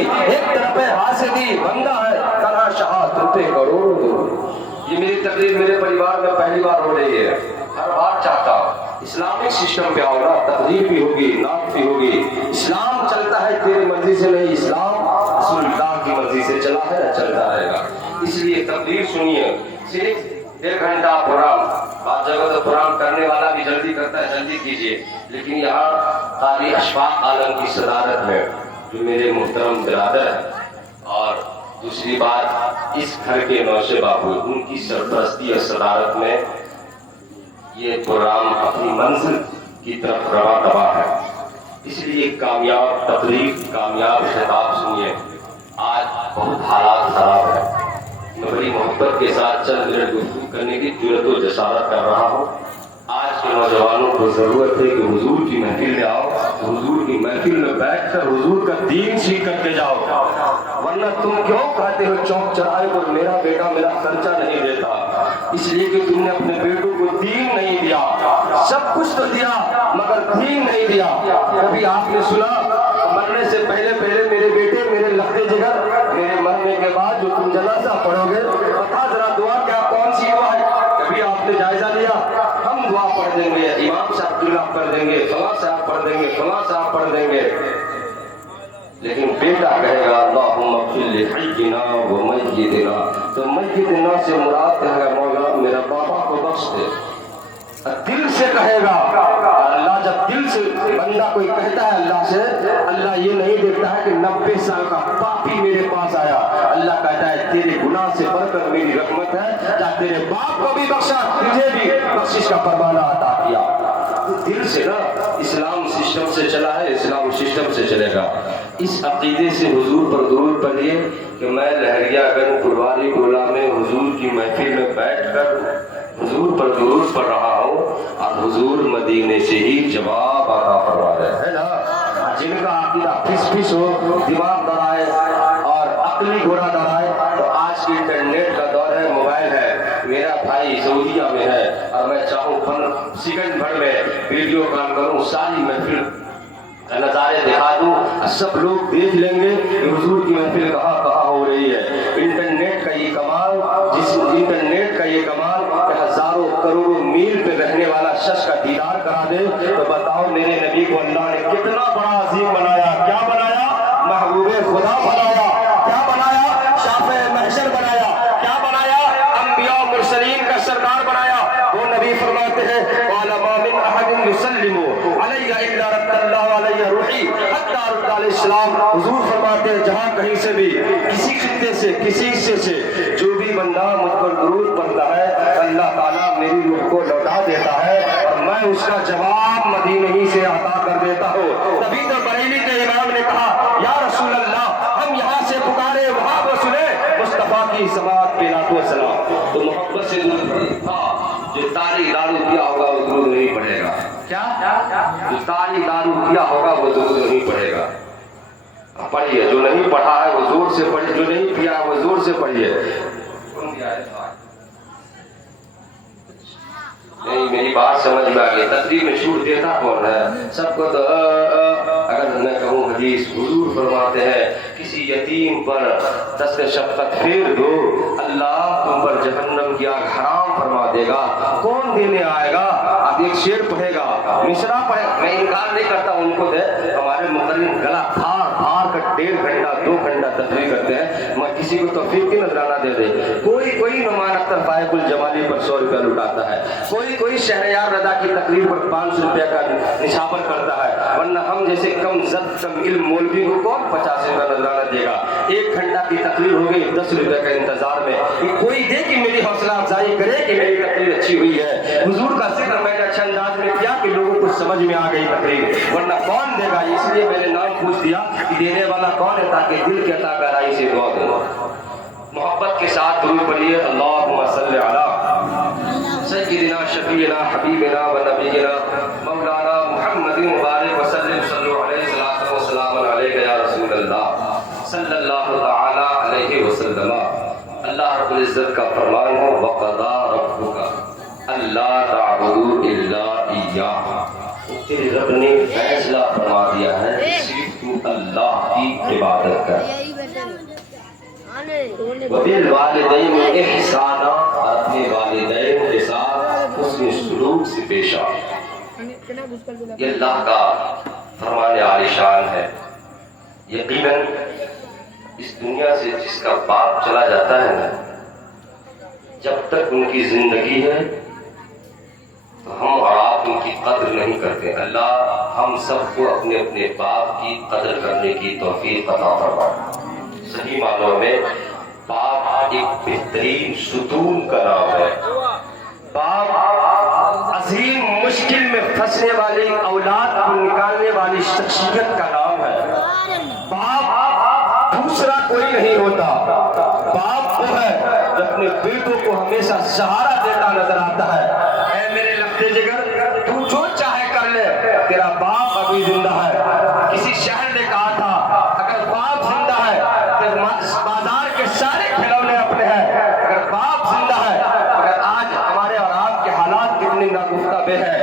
ایک طرف ہے حاسدی، بندہ ہے طرح شاہ ٹوٹے کروڑوں دور۔ یہ میری تقریر میرے پریوار میں پہلی بار ہو رہی ہے، ہر بار چاہتا ہوں اسلامک سسٹم پہ ہوگا، تقریر بھی ہوگی، نعت بھی ہوگی۔ اسلام چلتا ہے تیری مرضی سے نہیں، اسلام رسول اللہ کی مرضی سے چلا ہے، چلتا رہے گا۔ اس لیے تقریر سنیے، صرف 1 گھنٹہ پروگرام، بعض جگہ تو پروگرام کرنے والا بھی جلدی کرتا ہے، جلدی کیجیے، لیکن یہاں قاضی اشفاق عالم کی صدارت میں جو میرے محترم برادر ہیں، اور دوسری بات اس گھر کے نوشے بابو، ان کی سرپرستی اور صدارت میں یہ پروگرام اپنی منزل کی طرف رواں دوا ہے۔ اس لیے کامیاب تقریر، کامیاب خطاب سنیے۔ آج بہت حالات خراب ہے، میں بڑی محبت کے ساتھ چند منٹ گفتگو کرنے کی جرأت و جسارت کر رہا ہوں۔ آج کے نوجوانوں کو ضرورت ہے کہ حضور کی محفل میں آؤ، حضور کی محفل میں بیٹھ کر حضور کا دین سیکھ کر کے جاؤ، ورنہ تم کیوں کہتے ہو چوک چوراہے پر میرا بیٹا میرا خرچہ نہیں دیتا؟ اس لیے کہ تم نے اپنے بیٹوں کو دین نہیں دیا، سب کچھ تو دیا مگر دین نہیں دیا۔ کبھی آپ نے سنا مرنے سے پہلے میرے بیٹے میرے لختے جگر، میرے مرنے کے بعد جو تم جنازہ پڑھو گے بتا ذرا دعا کیا کون سی دعا ہے؟ کبھی آپ نے جائزہ لیا؟ ہم دعا پڑھ دیں گے، امام صاحب دعا پڑھ دیں گے، فلاں صاحب پڑھ دیں گے، فلاں صاحب پڑھ دیں گے، لیکن بیٹا کہے گا اللہم اغفر لحینا و میتنا، تو میتنا سے مراد کہے گا مولا میرا بابا کو بخش دے۔ دل سے کہے گا، اور اللہ جب دل سے بندہ کوئی کہتا ہے اللہ سے، اللہ یہ نہیں دیکھتا ہے کہ 90 سال کا پاپی میرے پاس آیا، اللہ کہتا ہے تیرے گناہ سے بڑھ کر میری رحمت ہے، جا تیرے باپ کو بھی بخشا، تجھے بھی بخشش کا فرمانہ عطا کیا۔ دل سے نا، اسلام سسٹم سے چلا ہے، اسلام سسٹم سے چلے گا۔ اس عقیدے سے حضور پر درود پڑھیے کہ میں لہریا گنج پرواری ٹولہ میں حضور کی محفل میں بیٹھ کر حضور پر درود پڑھ رہا ہوں، اور حضور مدینے سے ہی جواب عطا فرما رہے ہیں نا۔ جن کا عقیدہ پھس ہو، دماغ دڑائے اور عقلی گھوڑا دڑائے، تو آج کی انٹرنیٹ کا دور ہے، موبائل ہے، میرا بھائی سعودیہ میں ہے اور میں چاہوں سیکنڈ بھر میں ویڈیو کال کروں، ساری محفل نظارے دکھا دوں، سب لوگ دیکھ لیں گے کہ حضور کی محفل کہاں ہو رہی ہے۔ انٹرنیٹ کا یہ کمال، انٹرنیٹ کا یہ کمال کہ ہزاروں کروڑوں میل پہ رہنے والا شخص کا دیدار کرا دے، تو بتاؤ میرے نبی کو اللہ نے کتنا بڑا عظیم بنایا۔ کیا بنایا؟ محبوب خدا بنایا۔ کیا بنایا؟ شافع محشر بنایا۔ کیا بنایا؟ انبیاء مرسلین کا سردار بنایا۔ وہ نبی فرماتے ہیں قال ما من احد يسلم علی الا رد اللہ علیہ روحی حتی رد علیہ السلام۔ حضور فرماتے ہیں جہاں کہیں سے بھی کسی خطے سے کسی حصے سے جو بھی بندہ مجھ پر درود پڑھتا ہے، اللہ تعالیٰ میری روح کو لوٹا دیتا ہے اور میں اس کا جواب مدینے ہی سے عطا کر دیتا ہوں۔ تبھی تو بریلی کے امام نے کہا یا رسول اللہ ہم یہاں سے پکارے وہاں وہ سنے مصطفیٰ کی سماعت پہ لاکھ سلام۔ تو محبت سے درود جو تاری دارو کیا ہوگا وہ درود نہیں پڑھے گا۔ کیا؟ جو تاری دارو کیا ہوگا وہ درود نہیں پڑھے گا۔ پڑھیے، جو نہیں پڑھا ہے وہ زور سے پڑھیے، جو نہیں پیا ہے وہ زور سے پڑھیے۔ نہیں، میری بات سمجھ میں آ گئی۔ تقریر میں چھوٹ دیتا کون ہے؟ سب کو تو اگر میں کہوں حدیث حضور فرماتے ہیں کسی یتیم پر دست شفقت پھیر دو، اللہ تم پر جہنم کی آگ حرام فرما دے گا۔ کون دینے آئے گا؟ اب ایک شعر پڑھے گا، مصرع پڑھے، میں انکار نہیں کرتا ان کو دے، ہمارے مقرر گلا پھاڑ کر 1.5 گھنٹہ 2 گھنٹہ تقریر کرتے ہیں، میں کسی کو توفیق کی نذرانہ دے دے۔ کوئی نعمان اختر فائق الجمالی پر 100 روپیہ لٹاتا ہے، کوئی شہریار رضا کی تقریر پر 500 روپیہ کا نشاور کرتا ہے، ورنہ ہم جیسے کم زد کم علم مولوی کو کون 50 روپیہ نذرانہ دے گا؟ 1 گھنٹہ کی تقریر ہو گئی 10 روپیہ کا انتظار میں، کوئی دے کہ میری حوصلہ افزائی کرے کہ میری تقریر اچھی ہوئی ہے۔ حضور کا ذکر میں نے اچھا انداز میں کیا کہ لوگوں کو سمجھ میں آ گئی تقریر، ورنہ کون دے گا؟ اس لیے میں نے نام پوچھ دیا کہ دینے والا کون ہے، تاکہ دل کی عطا گہرائی سے دعا دوں۔ محبت کے ساتھ درود پڑھیے، اللہم صلی علی سیدنا شفیعنا حبیبنا و نبینا مولانا محمد مبارک وسلم، صلو علیہ الصلوۃ والسلام علیک یا رسول اللہ صلی اللہ تعالی علیہ وسلم۔ اللہ رب العزت کا فرمان ہے وقضا ربک اللہ تعبدوا الا ایاہ، تیرے رب نے فیصلہ فرما دیا ہے صرف تو تو اللہ کی عبادت کر. وبالوالدین احسانا، اور اپنے والدین کے ساتھ حسن سلوک سے پیش آ. یہ اللہ کا فرمان عالی شان ہے. یقیناً اس دنیا سے جس کا باپ چلا جاتا ہے نا، جب تک ان کی زندگی ہے تو ہم اور آپ ان کی قدر نہیں کرتے. اللہ ہم سب کو اپنے اپنے باپ کی قدر کرنے کی توفیق عطا فرمائے. صحیح معنوں میں باپ ایک بہترین ستون کا نام ہے. باپ عظیم مشکل میں پھنسنے والی اولاد کو نکالنے والی شخصیت کا نام ہے. باپ دوسرا کوئی نہیں ہوتا. باپ وہ ہے جو اپنے بیٹوں کو ہمیشہ سہارا دیتا نظر آتا ہے. اے میرے لفتے جگر، تو جو چاہے کر لے، تیرا باپ ابھی زندہ ہے. کسی شاعر نے کہا تھا اگر باپ زندہ ہے تو بازار کے سارے کھلونے اپنے ہیں. اگر باپ زندہ ہے، اگر آج ہمارے اور آپ کے حالات کتنے ناگفتہ بے ہیں.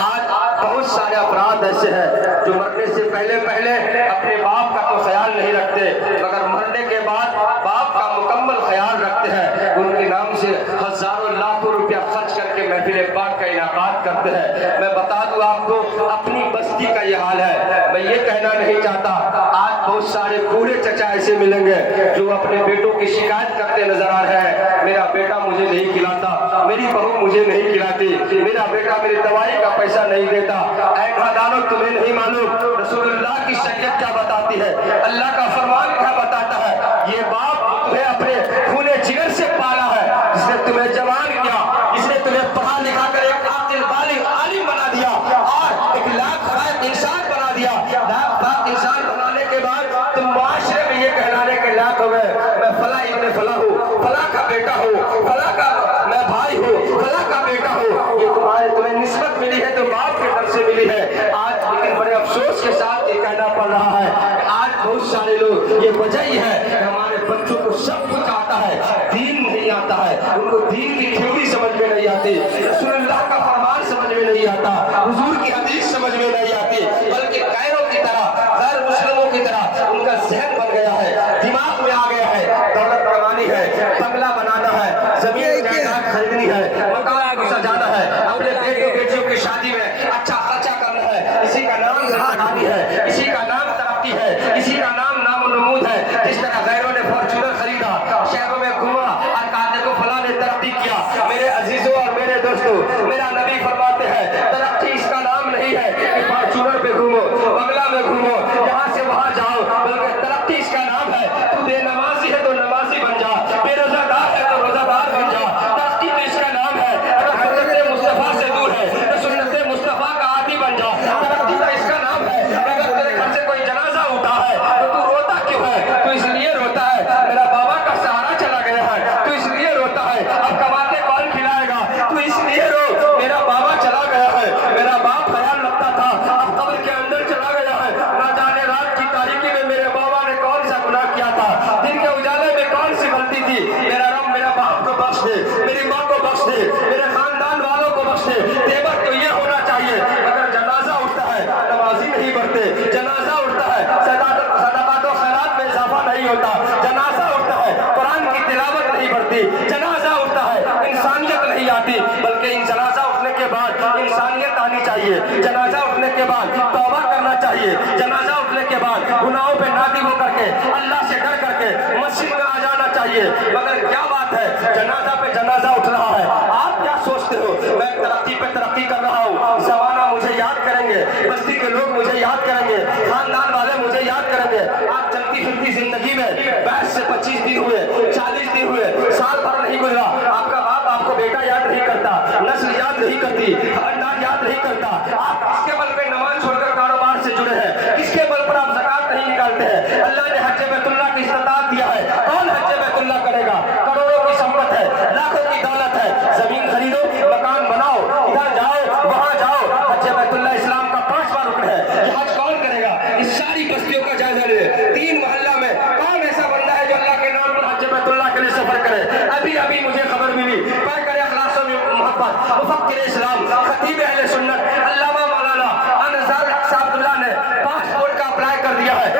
آج بہت سارے افراد ایسے ہیں جو مرنے سے پہلے اپنے باپ کا تو خیال نہیں رکھتے، مگر مرنے کے بعد باپ کا مکمل خیال رکھتے ہیں. ان کے نام سے ہزاروں لاکھوں روپیہ خرچ کر کے محفل پاک کا انعقاد کرتے ہیں. میں بتا دوں آپ کو، اپنی بستی کا یہ حال ہے. میں یہ کہنا نہیں چاہتا، آج بہت سارے بوڑھے چچا ایسے ملیں گے جو اپنے بیٹوں کی شکایت کرتے نظر آ رہے ہیں. میرا بیٹا مجھے نہیں کھلاتا، میری بہو مجھے نہیں کھلاتی، میرا بیٹا میری دوائی کا پیسہ نہیں دیتا. اے نادانو، تمہیں نہیں معلوم رسول اللہ کی شریعت کیا بتاتی ہے، اللہ کا فرمان کیا بتاتا ہے. یہ باپ تمہیں اپنے خون جگر سے پالا ہے، جس نے تمہیں جوان کیا، جس نے تمہیں پڑھا لکھا کر ایک عاقل بالغ عالم بنا دیا اور ایک لاق انسان بنا دیا. لاق انسان بنانے کے بعد تم معاشرے میں یہ کہلانے کے لائق ہو گئے میں فلاں ابن فلاں ہوں، فلاں کا بیٹا ہوں، فلاں کا میں بھائی ہوں، فلاں کا بیٹا ہوں. یہ تمہیں نسبت ملی ہے تو باپ کے طرف سے ملی ہے. آج لیکن بڑے افسوس کے ساتھ یہ کہنا پڑ رہا ہے، آج بہت سارے لوگ، یہ وجہ ہی ہے کہ ہمارے بچوں کو سب کچھ آتا ہے، دین نہیں آتا ہے. ان کو دین کی تھیوری سمجھ میں نہیں آتی، رسول اللہ کا فرمان سمجھ میں نہیں آتا، حضور کی حدیث سمجھ میں نہیں آتی، بلکہ غیروں کی طرح، غیر مسلموں کی طرح ان کا ذہن بن گیا ہے، دماغ میں آ گیا ہے. دولت کمانی ہے، بنگلہ بنانا ہے، زمین جائیداد خریدنی ہے، مکان کو سجانا ہے، اپنے بیٹوں بیٹیوں کی شادی میں اچھا خرچہ کرنا ہے. اسی کا نام زندگی ہے، اسی کا نام ترقی ہے، اسی کا نام نام و نمود ہے. جس طرح غیروں نے فارچونر خریدا، شہروں میں گھوما اور کہا دیکھو فلاں نے ترقی کیا. میرے عزیزوں اور میرے دوستوں، میرا نبی فرماتے ہیں ترقی اس کا نام نہیں ہے کہ فارچونر پہ گھومو، بنگلہ میں گھومو، یہاں سے وہاں جاؤ، بلکہ ترقی اس کا نام ہے تو بے نمازی ہے تو نمازی بن جا، بے روزہ دار ہے تو روزہ دار بن جا. ترقی تو اس کا نام ہے اگر سنت مصطفیٰ سے دور ہے تو سنت مصطفیٰ کا عادی بن جا. ترقی تو اس کا نام ہے اگر تیرے گھر سے کوئی جنازہ اٹھا ہے تو تو روتا کیوں ہے؟ تو اس لیے روتا ہے میرا بابا کا سہارا چلا گیا ہے، تو اس لیے روتا ہے اب کماتے کون کھلائے گا، تو اس لیے رو میرا بابا چلا گیا ہے، میرا باپ خیال رکھتا تھا اب قبر کے اندر چلا گیا ہے. نہ جانے رات کی تاریکی میں میرے بابا نے کون سا گناہ کیا تھا، دن کے اجالے میں کون سی غلطی تھی. میرا رب میرا باپ کو بخش دے، میری ماں کو بخش دے، میرے خاندان والوں کو بخش دے. دیوت تو یہ ہونا چاہیے اگر جنازہ اٹھتا ہے نمازی نہیں بڑھتے، جنازہ اٹھتا ہے صدقات و خیرات میں اضافہ نہیں ہوتا، جنازہ اٹھتا ہے قرآن کی تلاوت نہیں بڑھتی، جنازہ اٹھتا ہے انسانیت نہیں آتی. بلکہ ان جنازہ اٹھنے کے بعد انسانیت آنی چاہیے، جنازہ اٹھنے کے بعد توبہ کرنا چاہیے، جنازہ اٹھنے کے بعد گناہوں پہ نادم ہو کر کے اللہ سے ڈر کر کے مسجد میں آ جانا چاہیے. مگر کیا بات ہے، جنازہ پہ جنازہ اٹھ رہا ہے. آپ کیا سوچتے ہو میں ترقی پہ ترقی کر رہا ہوں، زمانہ مجھے یاد کریں گے، بستی کے لوگ مجھے یاد کریں گے، خاندان والے مجھے یاد کریں گے. آپ چلتی پھرتی زندگی میں 22 سے 25 دن ہوئے، 40 دن ہوئے، سال بھر نہیں گزرا، آپ کا باپ آپ کو بیٹا یاد نہیں کرتا، نسل یاد نہیں کرتی، خاندان یاد نہیں کرتا. آپ کس کے بل پہ نماز چھوڑ کر کاروبار سے جڑے ہیں، کس کے بل پر آپ زکات نہیں نکالتے ہیں. اللہ نے حج بیت اللہ کی استطاعت دیا ہے، کون حج بیت اللہ کرے گا؟ کروڑوں کی سمپت ہے، لاکھوں کی دولت ہے، زمین خریدو، مکان بناؤ، ادھر جاؤ وہاں جاؤ. حج بیت اللہ اسلام کا 5واں رکن ہے. یہ حج کون کرے گا؟ اس ساری بستیوں کا جائزہ لے. 3 محلہ میں کون ایسا بندہ ہے جو اللہ کے نام پر حج بیت اللہ کے لیے سفر کرے؟ ابھی مجھے خبر ملی، پڑھ کرے اخلاص و محبت مفکر اسلام خطیب اہل سنت علامہ مولانا انصار حق صاحب اللہ نے پاسپورٹ کا اپلائی کر دیا ہے.